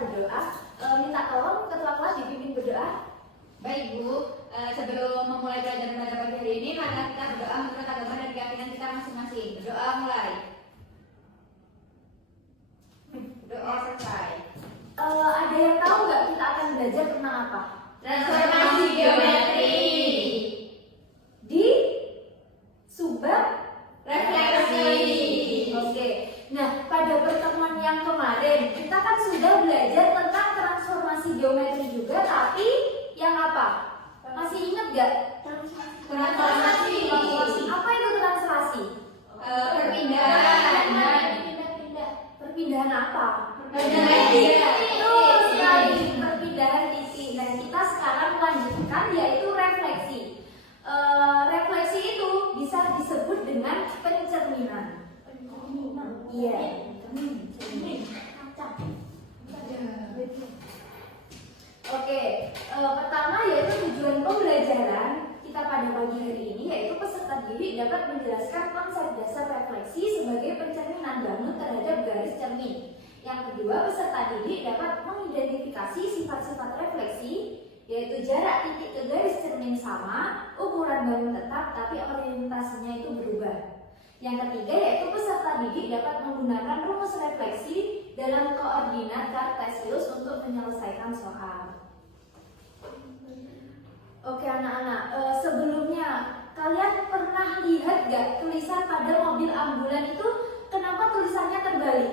berdoa. Minta tolong ketua kelas dipimpin berdoa. Baik Bu, sebelum memulai pelajaran pada pagi hari ini, mari kita berdoa menurut agama dan keyakinan kita masing-masing. Berdoa mulai. Doa selesai. Ada yang tahu nggak kita akan belajar tentang apa? Transformasi geometri. Di subbab Refleksi. Oke. Nah, pada pertemuan yang kemarin kita kan sudah belajar tentang transformasi geometri juga, tapi yang apa? Masih ingat nggak? Transformasi. Apa itu translasi? Perpindahan. Perpindahan apa? Perpindahan titik. Betul sekali, perpindahan titik. Nah, kita sekarang melanjutkan yaitu refleksi. Refleksi itu bisa disebut dengan pencerminan. Iya. Oke, pertama yaitu tujuan pembelajaran kita pada pagi hari ini yaitu peserta didik dapat menjelaskan konsep dasar refleksi sebagai pencerminan bangun terhadap garis cermin. Yang kedua, peserta didik dapat mengidentifikasi sifat-sifat refleksi yaitu jarak titik ke garis cermin sama, ukuran bangun tetap tapi orientasinya itu berubah. Yang ketiga yaitu peserta didik dapat menggunakan rumus refleksi dalam koordinat kartesius untuk menyelesaikan soal. Oke anak-anak, sebelumnya kalian pernah lihat gak tulisan pada mobil ambulan itu kenapa tulisannya terbalik?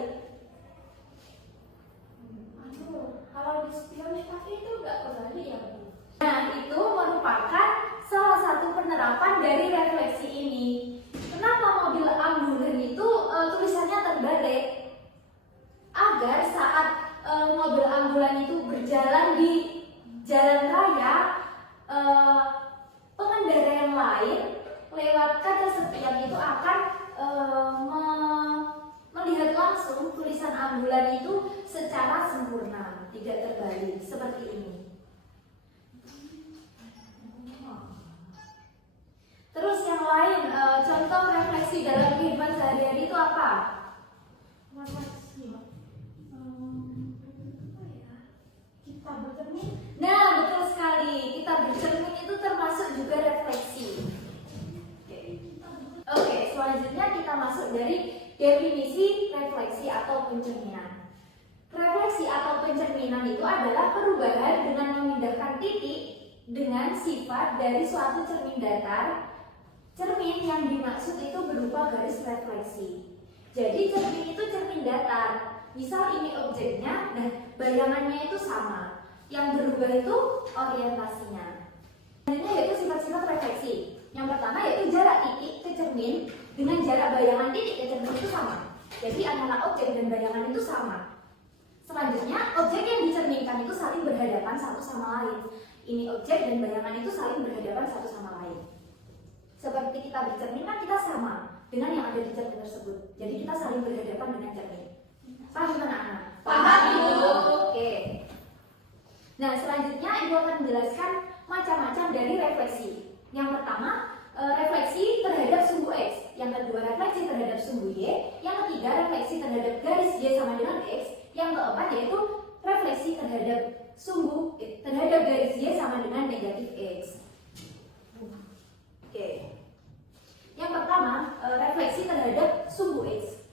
Kalau di spion cafe itu gak terbalik ya Bu? Nah itu merupakan salah satu penerapan dari refleksi ini. Kenapa mobil ambulan itu tulisannya terbalik? Agar saat mobil ambulan itu berjalan di jalan raya, pengendara yang lain lewat kaca spion itu akan melihat langsung tulisan ambulan itu secara sempurna, tidak terbalik seperti ini. Terus yang lain, contoh refleksi dalam kehidupan sehari-hari itu apa? Kita bercermin. Nah, betul sekali. Kita bercermin itu termasuk juga refleksi. Oke, selanjutnya kita masuk dari definisi refleksi atau pencerminan. Refleksi atau pencerminan itu adalah perubahan dengan memindahkan titik dengan sifat dari suatu cermin datar. Cermin yang dimaksud itu berupa garis refleksi. Jadi cermin itu cermin datar. Misal ini objeknya, nah bayangannya itu sama. Yang berubah itu orientasinya. Selanjutnya yaitu sifat-sifat refleksi. Yang pertama yaitu jarak titik ke cermin dengan jarak bayangan titik ke cermin itu sama. Jadi antara objek dan bayangan itu sama. Selanjutnya objek yang dicerminkan itu saling berhadapan satu sama lain. Ini objek dan bayangan itu saling berhadapan satu sama lain. Seperti kita bercermin kan kita sama dengan yang ada di cermin tersebut. Jadi kita saling berhadapan dengan cermin. Paham gimana anak? Paham Ibu. Oke. Nah selanjutnya Ibu akan menjelaskan macam-macam dari refleksi. Yang pertama refleksi terhadap sumbu X. Yang kedua refleksi terhadap sumbu Y. Yang ketiga refleksi terhadap garis Y sama dengan X. Yang keempat yaitu refleksi terhadap terhadap garis Y sama dengan negatif X. Oke. Yang pertama, refleksi terhadap sumbu X.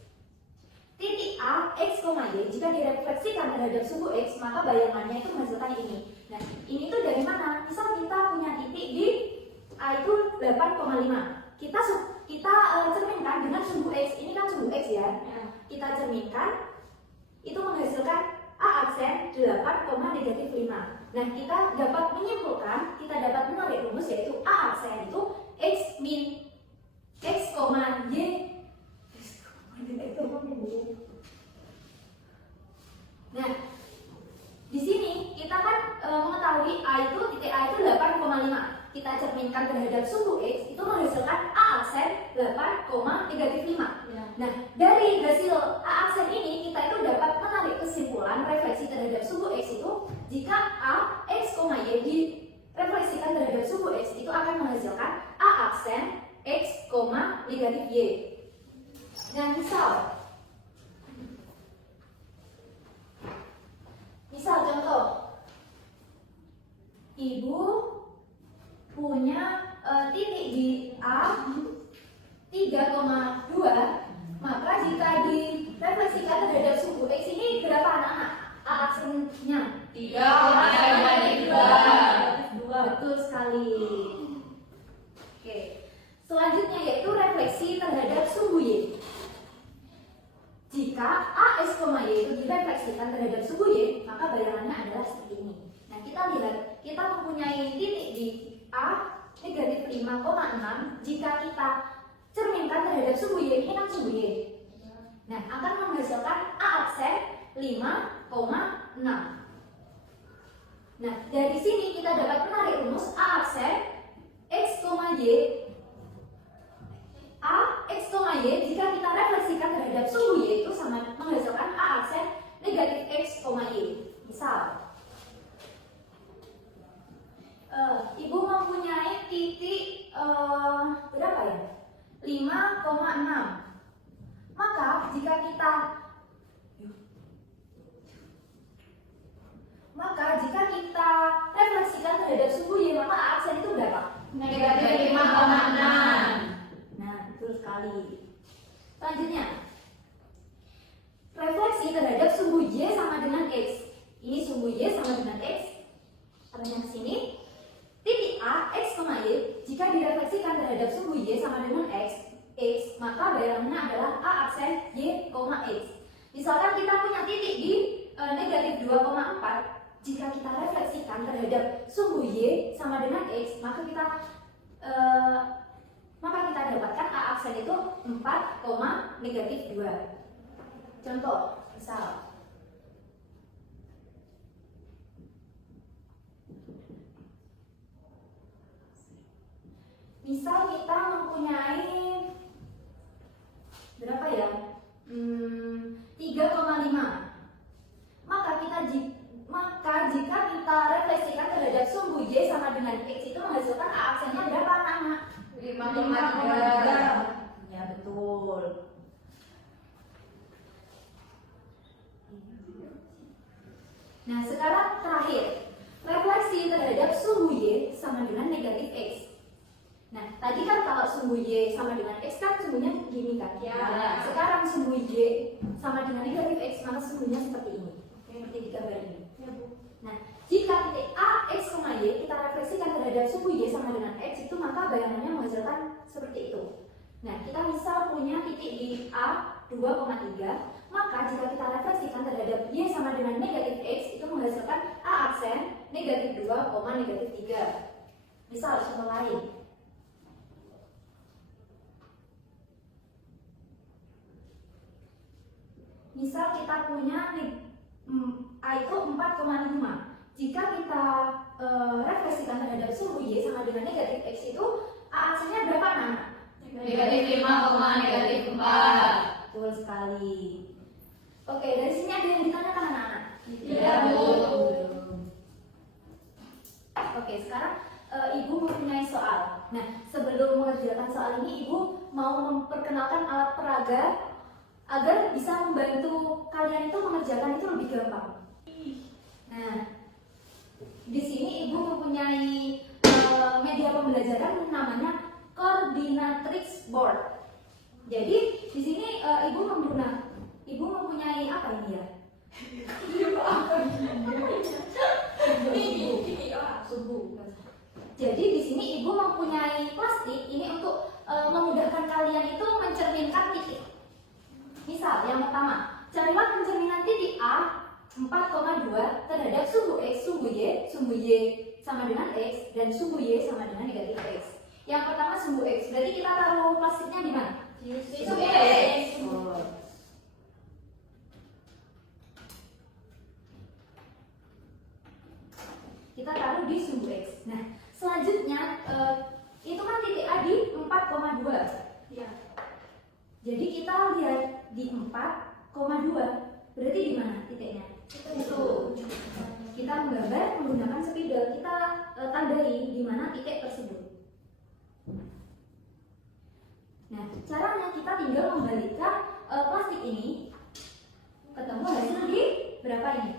Titik A, X, Y, jika direfleksikan terhadap sumbu X, maka bayangannya itu menghasilkan ini. Nah, ini tuh dari mana? Misal kita punya titik di A itu 8,5. Kita cerminkan dengan sumbu X. Ini kan sumbu X ya. Kita cerminkan, itu menghasilkan A aksen 8,-5. Nah, kita dapat menyimpulkan, kita dapat menarik rumus yaitu A aksen itu X min X, Y. Nah, di sini kita kan mengetahui titik A itu 8,5. Kita cerminkan terhadap sumbu X itu menghasilkan A aksen 8,-5. Nah, dari hasil A aksen ini kita itu dapat menarik kesimpulan refleksi terhadap sumbu X itu jika A, X, Y direfleksikan terhadap sumbu X itu akan menghasilkan A aksen X, negatif Y. Nah, misal Misal contoh, Ibu punya titik di A 3,2, maka jika direfleksikan terhadap suhu X ini berapa anak-anak? A aksennya 3,2. Betul sekali. Oke. Selanjutnya yaitu refleksi terhadap suhu Y. Jika AX, Y itu direfleksikan terhadap suhu Y, maka bayangannya adalah seperti ini. Nah, kita lihat, kita mempunyai titik di A negatif 5,6. Jika kita cerminkan terhadap suhu Y, ini kan suhu Y. Nah, akan menghasilkan A aksen 5,6. Nah, dari sini kita dapat menarik rumus A aksen X, Y. A, X, Y jika kita refleksikan terhadap suhu Y itu sama menghasilkan A aksen negatif X, Y. Misal, Ibu mempunyai titik berapa ya? 5,6. Maka jika kita refleksikan terhadap suhu Y, maka A aksen itu berapa? Negatif 5,6. Nah, betul sekali. Selanjutnya, refleksi terhadap suhu Y sama dengan X. Ini suhu Y sama dengan X. Arahnya ke sini. Titik A, X, Y, jika direfleksikan terhadap suhu Y sama dengan X, maka bayangannya adalah A aksen Y, X. Misalkan kita punya titik di negatif 2,4, jika kita refleksikan terhadap suhu Y sama dengan X, maka kita dapatkan A aksen itu 4,-2. Contoh, misal kita mempunyai berapa ya? 3,5. Maka jika kita refleksikan terhadap suhu Y sama dengan X itu menghasilkan A aksennya berapa anak-anak? 5,3. Ya, betul. Nah, sekarang terakhir, refleksi terhadap suhu Y sama dengan negatif X. Nah, tadi kan kalau suhu Y sama dengan X kan suhunya gini kan? Ya. Sekarang suhu Y sama dengan negatif X, maka suhunya seperti ini. Seperti di gambar ini. Nah, jika titik A, X, Y kita refleksikan terhadap suhu Y sama dengan X, itu maka bayangannya menghasilkan seperti itu. Nah, kita misal punya titik di A 2,3, maka jika kita refleksikan terhadap Y sama dengan negatif X, itu menghasilkan A aksen negatif 2, negatif 3. Misal contoh lain. Misal kita punya A itu 4,5. Jika kita refleksikan terhadap suhu Y sama dengan negatif X itu A aksennya berapa anak? Negatif 5, negatif 4. Betul sekali. Oke, dari sini ada yang ditanyakan anak-anak? Tidak, Bu. Oke, sekarang Ibu mempunyai soal. Nah, sebelum mengerjakan soal ini, Ibu mau memperkenalkan alat peraga agar bisa membantu kalian itu mengerjakan itu lebih gampang. Nah, di sini Ibu mempunyai media pembelajaran namanya Coordinatrix Board. Jadi di sini Ibu mempunyai apa ini ya? Suhu. Jadi di sini Ibu mempunyai plastik ini untuk memudahkan kalian itu mencerminkan titik. Misal yang pertama, carilah pencerminan titik A 4,2 terhadap suhu X, suhu Y sama dengan X, dan suhu Y sama dengan negatif X. Yang pertama suhu X, berarti kita taruh plastiknya di mana? Suhu X. Kita taruh di suhu X. Nah, selanjutnya itu kan titik A di 4,2. Ya. Jadi kita lihat di 4,2. Berarti di mana titiknya? Itu. Kita menggambar menggunakan spidol. Kita tandai di mana titik tersebut. Nah, caranya kita tinggal membalikkan plastik ini. Ketemu hasil di berapa ini?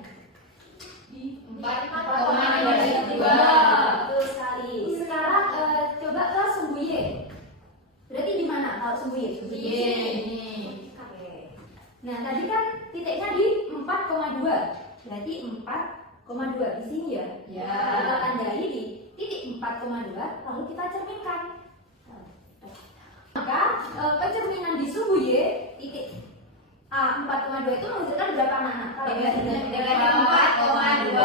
sumbu Y? Sumbu Y. Oke. Nah, tadi kan titiknya di 4,2. Berarti 4,2 di sini ya. Ya. Kita tandai di titik 4,2 lalu kita cerminkan. Maka pencerminan di sumbu Y titik A 4,2 itu menghasilkan berapa mana? Kalau Negatif 4,2.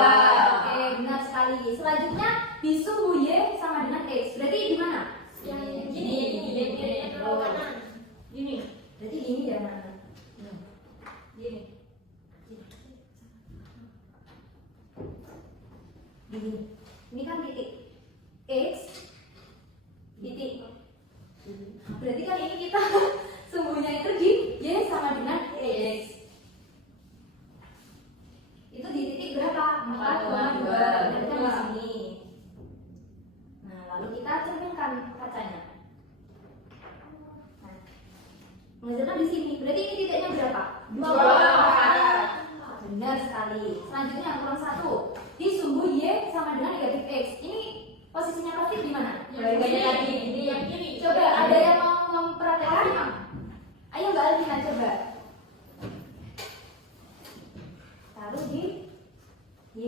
Oke, benar sekali. Selanjutnya di sumbu Y sama dengan X. Berarti di mana? Yang Gini. Gini. Berarti gini ya, Nak? Gini. Gini. Ini kan titik X, titik. Berarti kan ini kita sumbunya itu di Y sama dengan X. Itu di titik berapa? 4,2. Berarti kan di sini. Nah, lalu kita cerminkan kacanya. Nah, menghasilkan di sini. Berarti ini titiknya berapa? 2. Benar sekali. Selanjutnya yang kurang 1. Di sumbu Y sama dengan negatif X. Ini posisinya plastik di mana? Ini yang kiri. Coba ada yang mau memperhatikan? Ayo Mbak Alvina coba. Taruh di Y.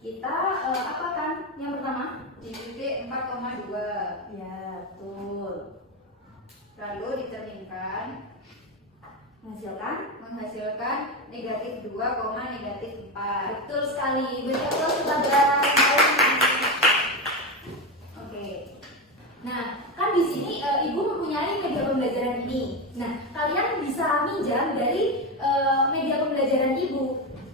Kita apakan yang pertama? Di titik 4,2. Ya, betul. Lalu dicerminkan Menghasilkan negatif 2, negatif 4. betul sekali. Betul kepada Oke. Nah, kan di sini Ibu mempunyai media pembelajaran ini. Nah, kalian bisa minjam dari media pembelajaran Ibu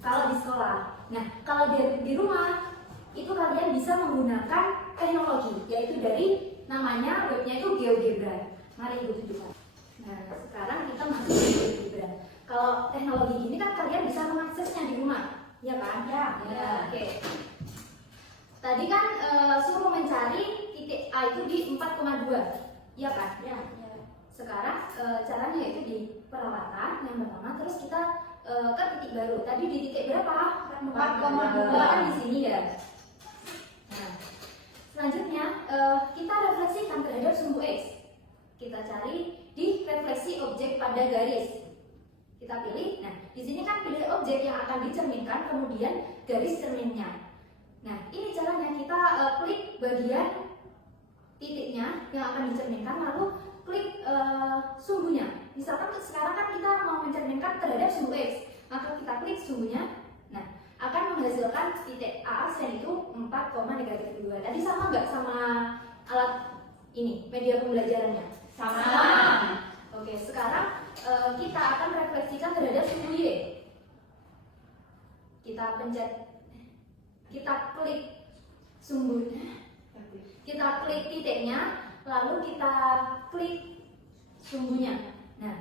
kalau di sekolah. Nah, kalau di rumah itu kalian bisa menggunakan teknologi, yaitu dari namanya webnya itu GeoGebra. Mari Ibu tunjukkan. Nah, sekarang kita masuk ke GeoGebra. Kalau teknologi ini kan kalian bisa mengaksesnya di rumah, ya kan? Ya. Oke. Tadi kan suruh mencari titik A itu di 4,2, ya kan? Ya. Sekarang caranya yaitu di perawatan yang pertama, terus kita ke titik baru. Tadi di titik berapa? 4,2 kan di sini ya. Nah, selanjutnya kita refleksikan terhadap sumbu X. Kita cari di refleksi objek pada garis. Kita pilih. Nah, di sini kan pilih objek yang akan dicerminkan, kemudian garis cerminnya. Nah, ini caranya kita klik bagian titiknya yang akan dicerminkan, lalu klik sumbunya. Misalkan sekarang kan kita mau mencerminkan terhadap sumbu X, maka kita klik sumbunya. Nah, akan menghasilkan titik A aksen itu 4,-2. Tadi sama nggak sama alat ini, media pembelajarannya? Sama. Oke, sekarang kita akan refleksikan terhadap sumbu Y. Kita pencet, kita klik sumbunya, kita klik titiknya, lalu kita klik sumbunya. Nah,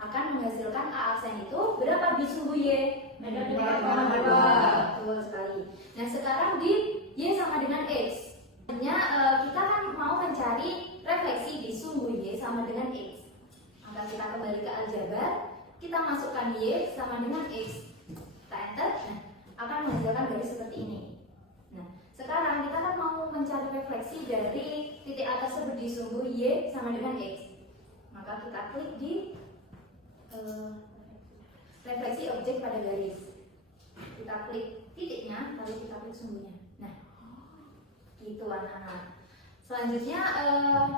akan menghasilkan A aksen itu berapa di sumbu Y? Negatif 4,2. 4,2. Betul sekali. Nah, sekarang di Y sama dengan X. Hanya kita kan mau mencari refleksi di sumbu Y sama dengan X. Maka kita kembali ke aljabar, kita masukkan Y sama dengan X. Kita enter, nah, akan menghasilkan garis seperti ini. Nah, sekarang kita kan mau mencari refleksi dari titik A tersebut di sumbu Y sama dengan X. Maka kita klik di refleksi objek pada garis. Kita klik titiknya, lalu kita klik sumbunya. Nah, itu anak-anak. Selanjutnya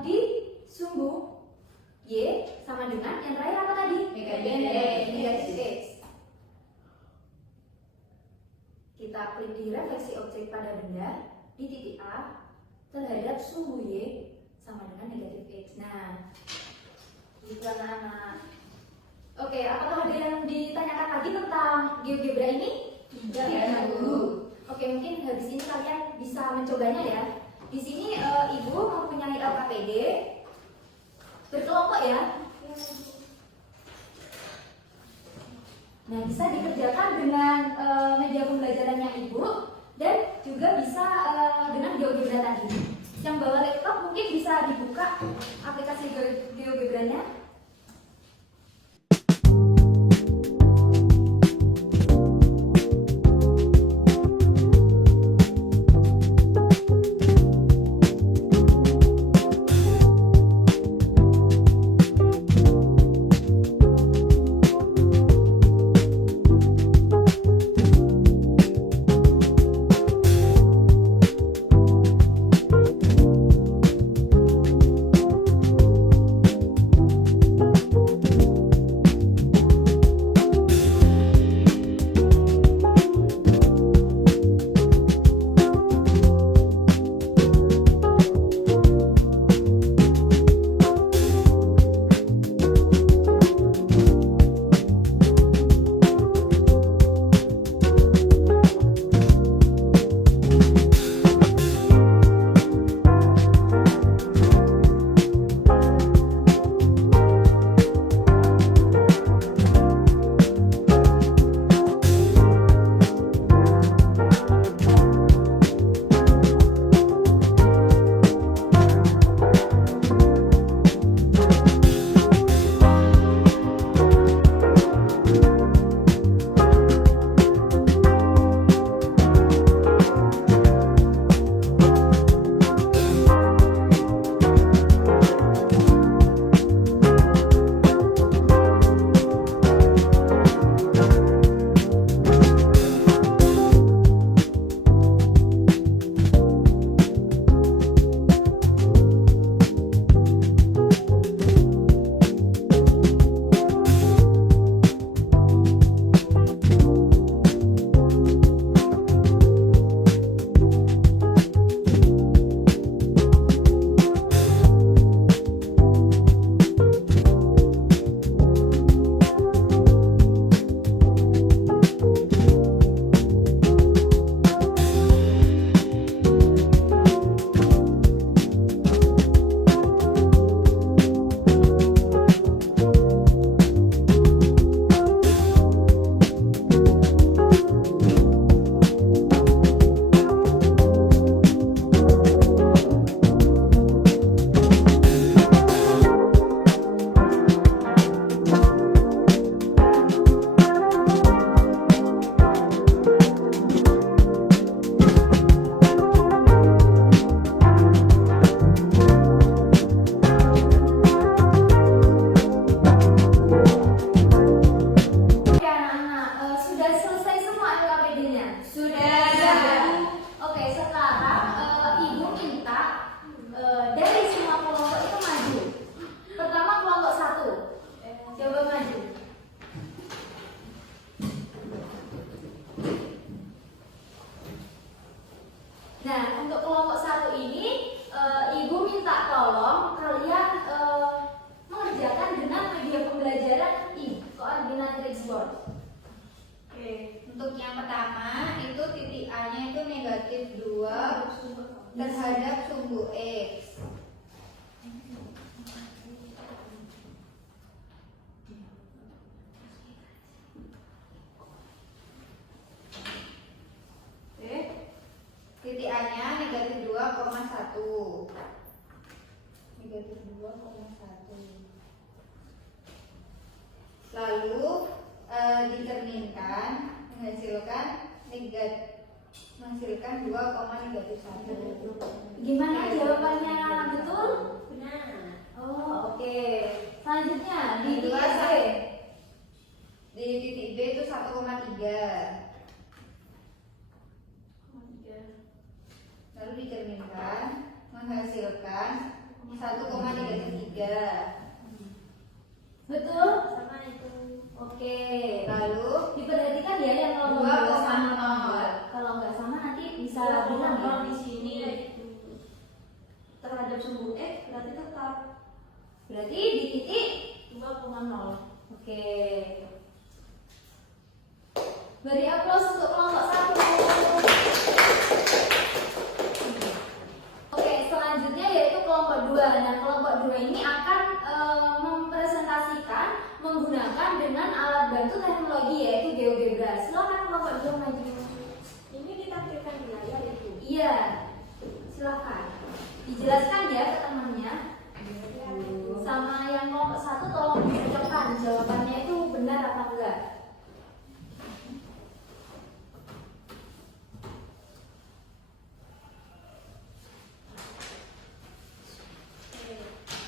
di sumbu Y sama dengan yang terakhir apa tadi? Negatif X. Kita klik di refleksi objek pada benda di titik A terhadap sumbu Y sama dengan negatif X. Nah, itu anak-anak. Oke, apakah ada yang ditanyakan lagi tentang GeoGebra ini? Tidak dulu. Oke, mungkin habis ini kalian bisa mencobanya ya. Di sini Ibu mempunyai LKPD berkelompok ya. Nah, bisa dikerjakan dengan media pembelajarannya Ibu dan juga bisa dengan GeoGebra tadi. Yang bawa laptop mungkin bisa dibuka aplikasi GeoGebranya. negatif 2,1. Lalu dicerminkan menghasilkan 2,1. Gimana jawabannya, betul? Benar. Oh, oke. Selanjutnya di Kedua, titik B. di titik B itu 1,3. Lalu dicerminkan menghasilkan 1,33. Betul? Sama itu. Oke. Lalu Diperhatikan ya yang kalau 2,0. kalau nggak sama nanti bisa bilang ya. 2,0 di sini terhadap sumbu X berarti tetap Berarti di titik 2,0. Oke. Beri aplaus untuk kelompok 1. Oke, selanjutnya yaitu kelompok 2. Nah, kelompok 2 ini akan mempresentasikan menggunakan dengan alat bantu teknologi yaitu GeoGebra. Silakan kelompok 2 maju. Ini ditampilkan di layar itu. Iya. Silakan. Dijelaskan ya ke temannya. Sama yang kelompok 1 tolong dicocokkan jawabannya itu benar apa enggak.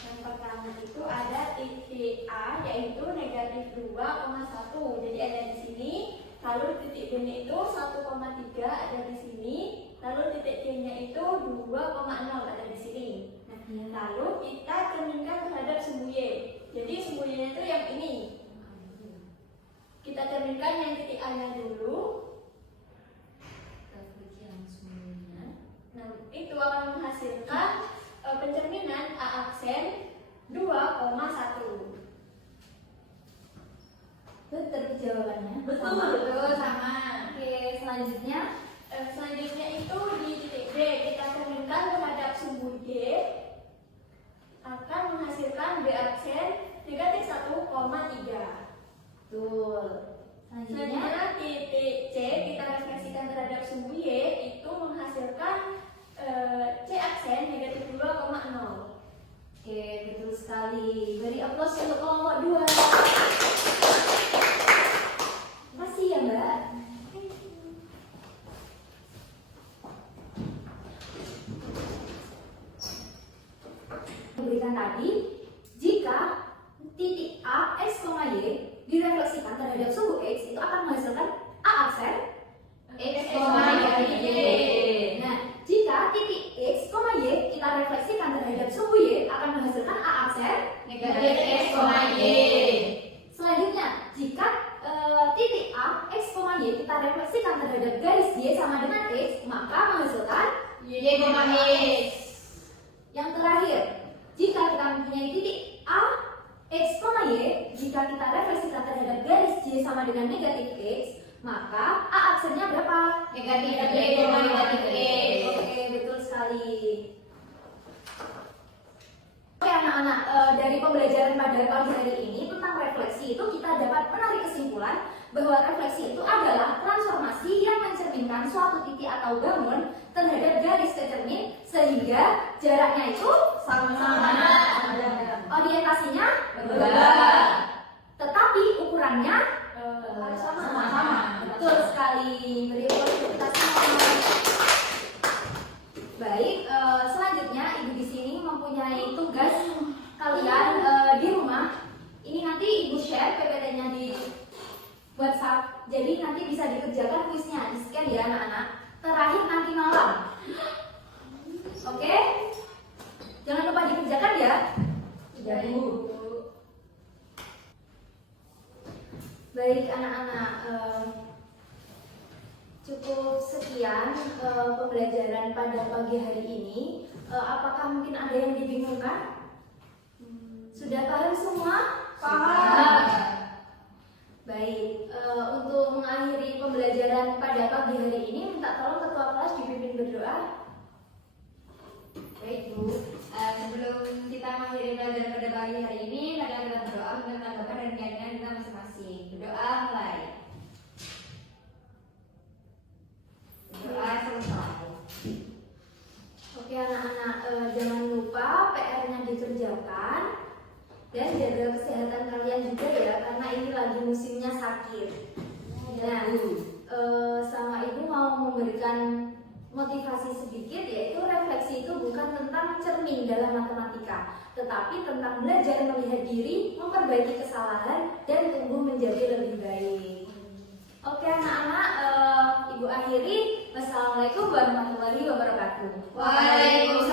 Yang pertama itu ada titik A yaitu negatif 2,1. Jadi ada di sini. Lalu titik B-nya itu 1,3 ada di sini. Lalu titik C-nya itu 2,0 ada di sini. Lalu kita cerminkan terhadap sumbu Y. Jadi sumbu Y-nya itu yang ini. Kita cerminkan yang titik A-nya dulu. Nah, itu akan menghasilkan pencerminan A aksen 2,1. Betul jawabannya. Betul. Betul, sama. Oke, selanjutnya Selanjutnya itu di titik D kita cerminkan terhadap sumbu D akan menghasilkan B aksen negatif 1,3. betul. Selanjutnya Selanjutnya titik C kita refleksikan terhadap sumbu Y itu menghasilkan C aksen negatif 2,0. oke, betul sekali. Beri aplaus untuk kelompok 2. Makasih ya, Mbak. Diberikan tadi, jika titik A, X, Y direfleksikan terhadap sumbu X itu akan menghasilkan A aksen X, Y. Nah, jika titik X, Y kita refleksikan terhadap sumbu Y akan menghasilkan A aksen negatif X, Y. Selanjutnya, jika titik A, X, Y kita refleksikan terhadap garis Y sama dengan X, maka menghasilkan Y, X. yang terakhir. Jika kita mempunyai titik A, X, Y, jika kita refleksikan terhadap garis Y sama dengan negatif X, maka A aksennya berapa? Negatif Y, negatif X. Oke, betul sekali. Oke anak-anak, dari pembelajaran pada pagi hari ini tentang refleksi itu kita dapat menarik kesimpulan bahwa refleksi itu adalah transformasi yang mencerminkan suatu titik atau bangun terhadap garis kecermin sehingga jaraknya itu Sama-sama. orientasinya Berubah. tetapi ukurannya Harus sama. Sama-sama. betul sekali. Beri aplaus untuk kita semua. Baik, selanjutnya ibu di sini mempunyai tugas kalian di rumah. Ini nanti ibu share PPT-nya di WhatsApp. Jadi nanti bisa dikerjakan kuisnya di scan ya anak-anak. Terakhir nanti malam. Oke? Jangan lupa dikerjakan ya. Ya, Bu. Baik anak-anak, cukup sekian pembelajaran pada pagi hari ini. Apakah mungkin ada yang dibingungkan? Sudah paham semua? Paham. Baik, untuk mengakhiri pembelajaran pada pagi hari ini, minta tolong ketua kelas dipimpin berdoa. Baik Bu, sebelum kita mengakhiri pelajaran pada pagi hari ini, mari kita berdoa untuk tanggapan dan keyakinan kita masing-masing. Berdoa mulai. Berdoa selesai. Oke anak-anak, jangan lupa PR-nya dikerjakan dan jaga kesehatan kalian juga ya, karena ini lagi musimnya sakit. Nah, sama Ibu mau memberikan motivasi sedikit, yaitu refleksi itu bukan tentang cermin dalam matematika, tetapi tentang belajar melihat diri, memperbaiki kesalahan, dan tumbuh menjadi lebih baik. Oke anak-anak, Ibu akhiri. Wassalamualaikum warahmatullahi wabarakatuh. Waalaikumsalam.